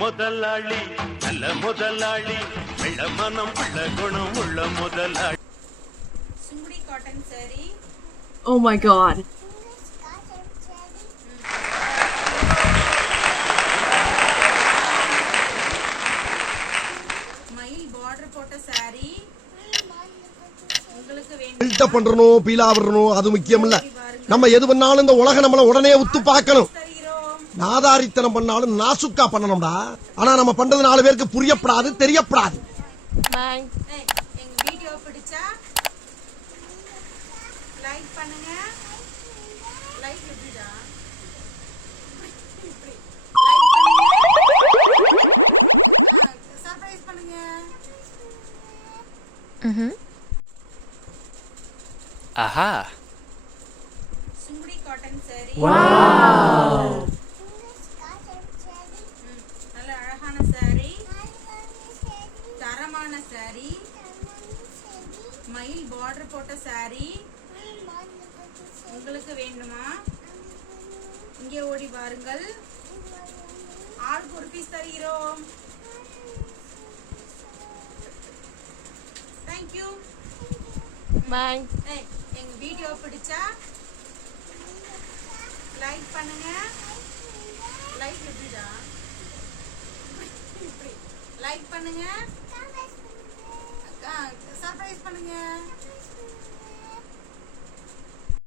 முதலாளி நல்ல முதலாளி வெள்ள மனம் உள்ள குணம் உள்ள முதலாளி. Sungudi cotton sorry. Oh my god. மயில் பார்டர் போட்ட சாரி. உங்களுக்கு வேணும். பில்டப் பண்றணும், பீலா வரணும், அது முக்கியம் இல்ல. நம்ம எது பண்ணாலும் இந்த உலக நம்மள உடனே உத்து பார்க்கணும். நாதாரித்தனம் பண்ணாலும் நாசுக்கா பண்ணணும்டா. ஆனா நம்ம பண்றது 4 பேருக்கு புரியப்படாது, தெரியப்படாது. பாய். எங்க வீடியோ பிடிச்சா லைக் பண்ணுங்க. லைக் எப்படிடா? லைக் பண்ணுங்க. சர்ப்ரைஸ் பண்ணுங்க. ஆஹா. சுங்குடி காட்டன் சாரி. Wow. நல்ல அழகான சாரி. தரமான சாரி. மயில் பார்டர் போட்ட சாரி. உங்களுக்கு வேண்டுமா? இங்கே ஓடி வாருங்கள். ஆளுக்கு ஒரு பீஸ் தருகிறோம். Thank you. பாய். எங்க வீடியோ பிடிச்சா லைக் பண்ணுங்க. லைக் எப்படிடா? லைக் பண்ணுங்க. சர்ப்ரைஸ் பண்ணுங்க.